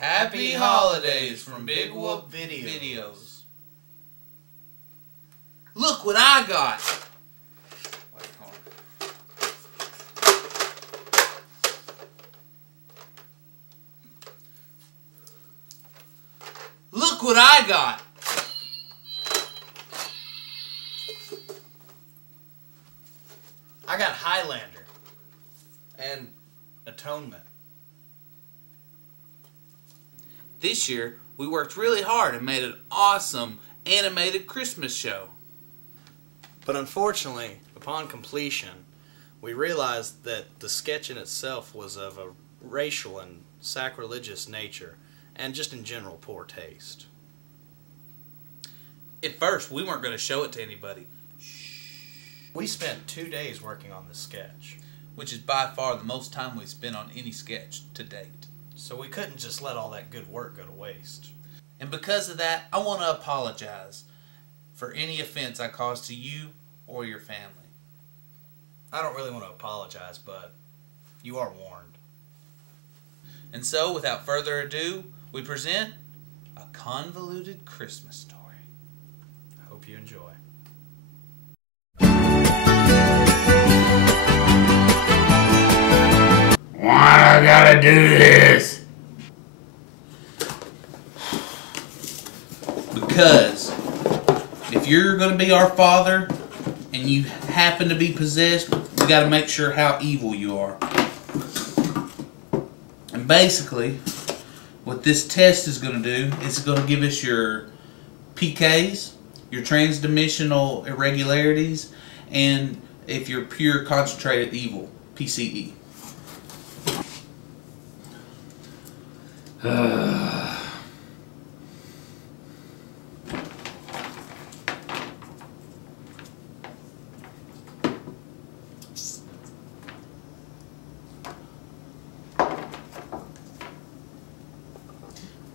Happy Holidays from Big Whoop Videos. Look what I got! Look what I got! I got Highlander and Atonement. This year, we worked really hard and made an awesome animated Christmas show. But unfortunately, upon completion, we realized that the sketch in itself was of a racial and sacrilegious nature, and just in general poor taste. At first, we weren't going to show it to anybody. We spent 2 days working on this sketch, Which is by far the most time we've spent on any sketch to date. so we couldn't just let all that good work go to waste. And because of that, I want to apologize for any offense I caused to you or your family. I don't really want to apologize, but you are warned. And so, without further ado, we present A Convoluted Christmas Story. I hope you enjoy. Why I gotta do this? Because if you're going to be our father and you happen to be possessed, we got to make sure how evil you are. And basically, what this test is going to do is it's going to give us your PKs, your transdimensional irregularities, and if you're pure concentrated evil, PCE.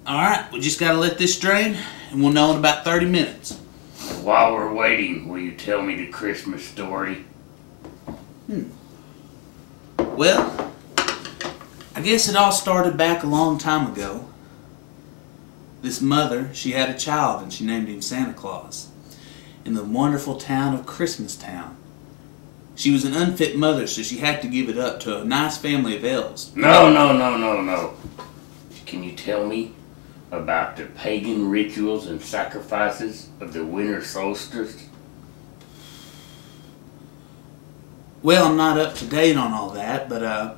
Alright, we just gotta let this drain and we'll know in about 30 minutes. While we're waiting, will you tell me the Christmas story? Well, I guess it all started back a long time ago. This mother, she had a child and she named him Santa Claus in the wonderful town of Christmastown. She was an unfit mother, so she had to give it up to a nice family of elves. No. Can you tell me about the pagan rituals and sacrifices of the winter solstice? Well, I'm not up to date on all that, but a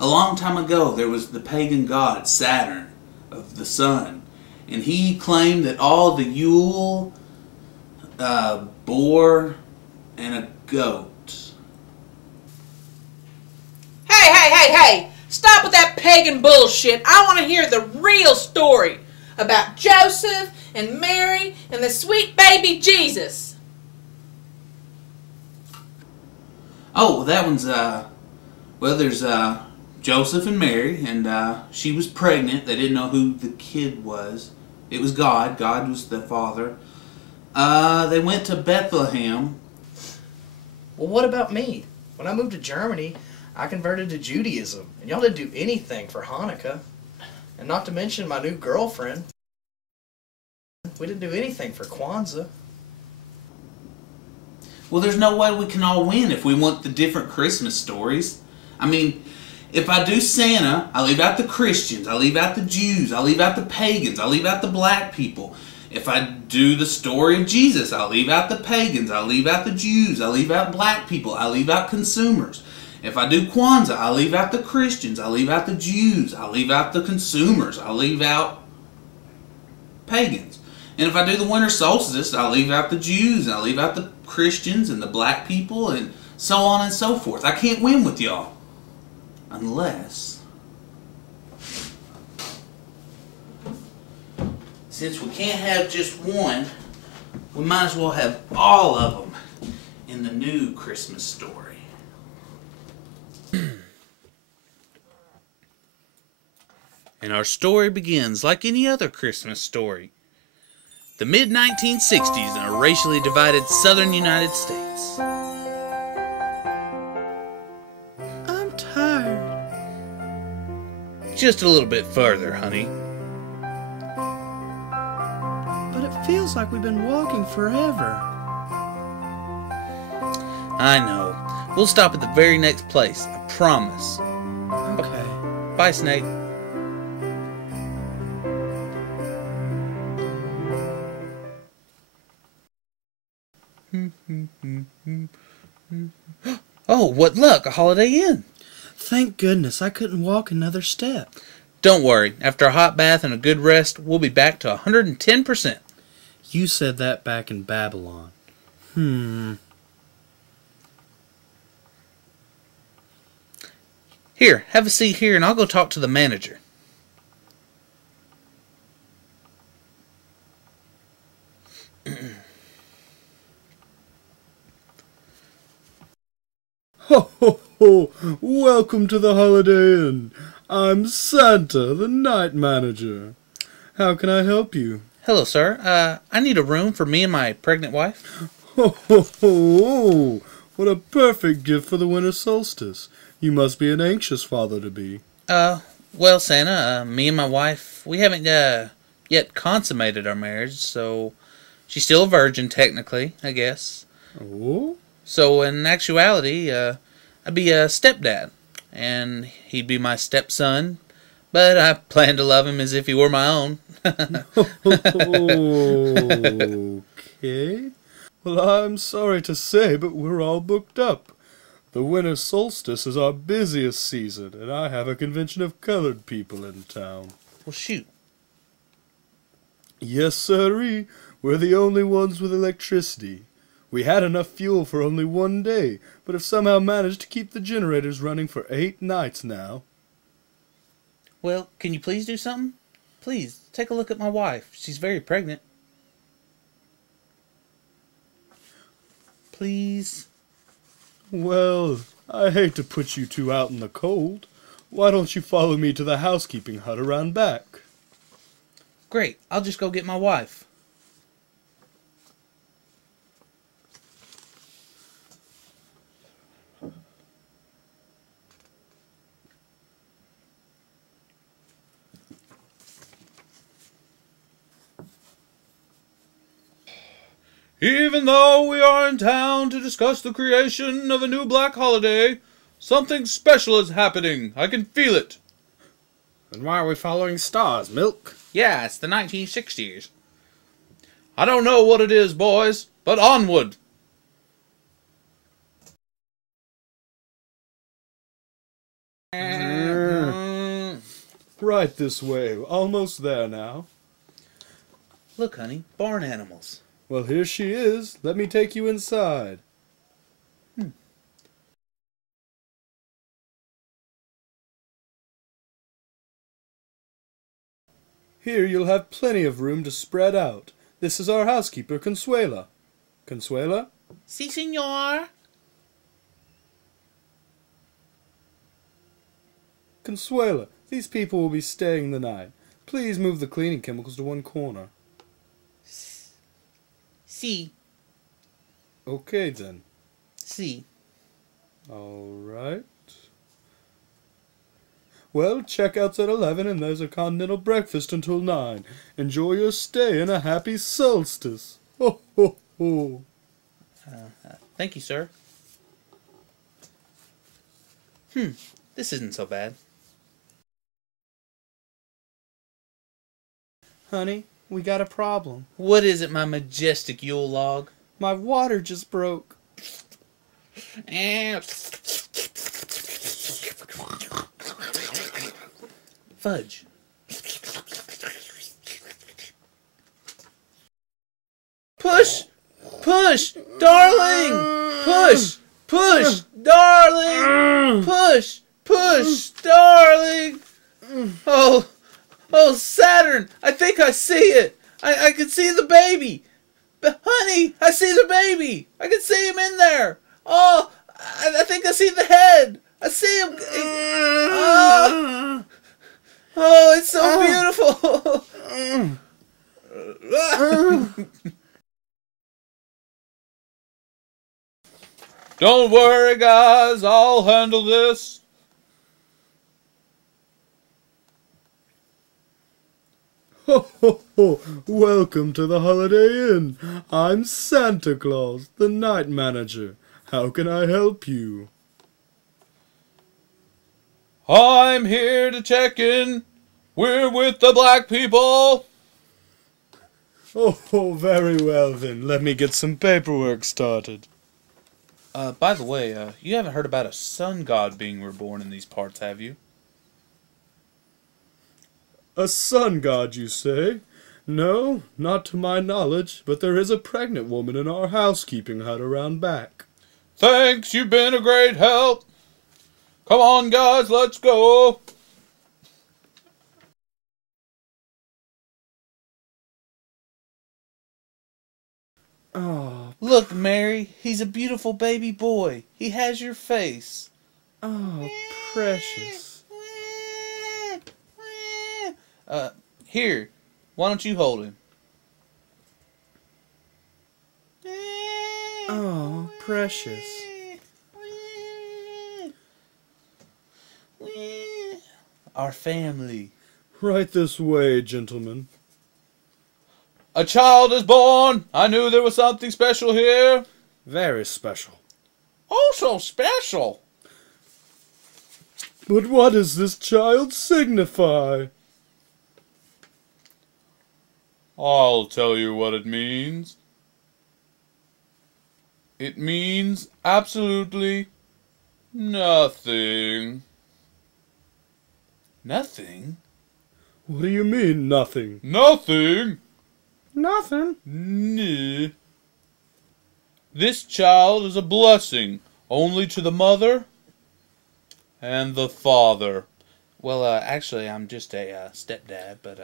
long time ago there was the pagan god Saturn of the sun, and he claimed that all the Yule, boar, and a goat. Hey! Stop with that pagan bullshit. I want to hear the real story about Joseph and Mary and the sweet baby Jesus. Oh, well, that one's, well, there's, Joseph and Mary, and, she was pregnant. They didn't know who the kid was. It was God. God was the father. They went to Bethlehem. Well, what about me? When I moved to Germany, I converted to Judaism, and y'all didn't do anything for Hanukkah. And not to mention my new girlfriend. We didn't do anything for Kwanzaa. Well, there's no way we can all win if we want the different Christmas stories. I mean, if I do Santa, I leave out the Christians, I leave out the Jews, I leave out the pagans, I leave out the black people. If I do the story of Jesus, I leave out the pagans, I leave out the Jews, I leave out black people, I leave out consumers. If I do Kwanzaa, I leave out the Christians, I leave out the Jews, I leave out the consumers, I leave out pagans. And if I do the winter solstice, I leave out the Jews, and I leave out the Christians and the black people, and so on and so forth. I can't win with y'all. Unless, since we can't have just one, we might as well have all of them in the new Christmas story. And our story begins like any other Christmas story. The mid-1960s in a racially divided southern United States. I'm tired. just a little bit further, honey. But it feels like we've been walking forever. I know. We'll stop at the very next place, I promise. Okay. Bye, Snake. Oh, what luck! A Holiday Inn! Thank goodness I couldn't walk another step. Don't worry. After a hot bath and a good rest, we'll be back to 110%. You said that back in Babylon. Here, have a seat here and I'll go talk to the manager. Ho, ho, ho! Welcome to the Holiday Inn. I'm Santa, the night manager. How can I help you? Hello, sir. I need a room for me and my pregnant wife. Ho, ho, ho! What a perfect gift for the winter solstice. You must be an anxious father-to-be. Well, Santa, me and my wife, we haven't, yet consummated our marriage, so she's still a virgin, technically, I guess. Oh? So, in actuality, I'd be a stepdad, and he'd be my stepson, but I plan to love him as if he were my own. Okay. Well, I'm sorry to say, but we're all booked up. The winter solstice is our busiest season, and I have a convention of colored people in town. Well, shoot. Yes, sirree. We're the only ones with electricity. We had enough fuel for only one day, but have somehow managed to keep the generators running for 8 nights now. Well, can you please do something? Please, take a look at my wife. She's very pregnant. Please. Well, I hate to put you two out in the cold. Why don't you follow me to the housekeeping hut around back? Great, I'll just go get my wife. Even though we are in town to discuss the creation of a new black holiday, something special is happening. I can feel it. And why are we following stars, Milk? Yeah, it's the 1960s. I don't know what it is, boys, but onward. Right this way. Almost there now. Look, honey, barn animals. Well, here she is. Let me take you inside. Here you'll have plenty of room to spread out. This is our housekeeper, Consuela. Consuela? Si, senor. Consuela, these people will be staying the night. Please move the cleaning chemicals to one corner. Si. Okay, then. Si. All right. Well, checkout's at 11 and there's a continental breakfast until 9. Enjoy your stay and a happy solstice. Ho, ho, ho. Thank you, sir. This isn't so bad. Honey, we got a problem. What is it, my majestic Yule log? My water just broke. Fudge. Push! Push! Darling! Push! Push! Darling! Push! Push! Darling! Oh! Oh, Saturn! I think I see it! I can see the baby! Honey! I see the baby! I can see him in there! Oh! I think I see the head! I see him! Oh! Oh, it's so beautiful! Don't worry, guys. I'll handle this. Ho, ho, ho! Welcome to the Holiday Inn. I'm Santa Claus, the night manager. How can I help you? I'm here to check in. We're with the black people. Oh, very well then. Let me get some paperwork started. By the way, you haven't heard about a sun god being reborn in these parts, have you? A sun god, you say? No, not to my knowledge, but there is a pregnant woman in our housekeeping hut around back. Thanks, you've been a great help. Come on, guys, let's go. Oh, Look, Mary, he's a beautiful baby boy. He has your face. oh, precious. Here, why don't you hold him? Oh, precious. Our family. Right this way, gentlemen. A child is born. I knew there was something special here. Very special. Oh, so special. But what does this child signify? I'll tell you what it means. It means absolutely nothing. Nothing? What do you mean, nothing? Nothing? Nothing. Nah. This child is a blessing only to the mother and the father. Well, actually, I'm just a stepdad, but,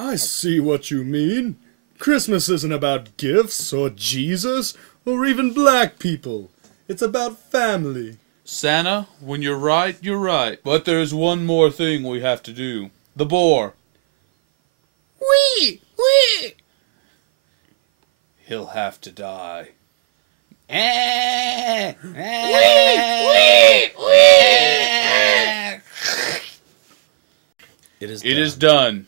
I see what you mean. Christmas isn't about gifts or Jesus or even black people. It's about family. Santa, when you're right, you're right. But there's one more thing we have to do. The boar. Wee! Wee! He'll have to die. It is done.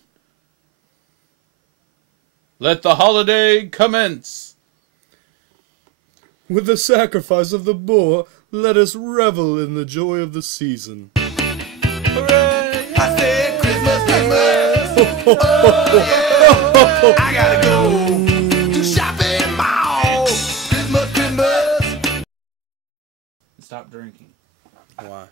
Let the holiday commence. With the sacrifice of the boar, let us revel in the joy of the season. Hooray! I said Christmas, Christmas. Oh, yeah. I gotta go to shopping mall. Christmas, Christmas. Stop drinking. Why?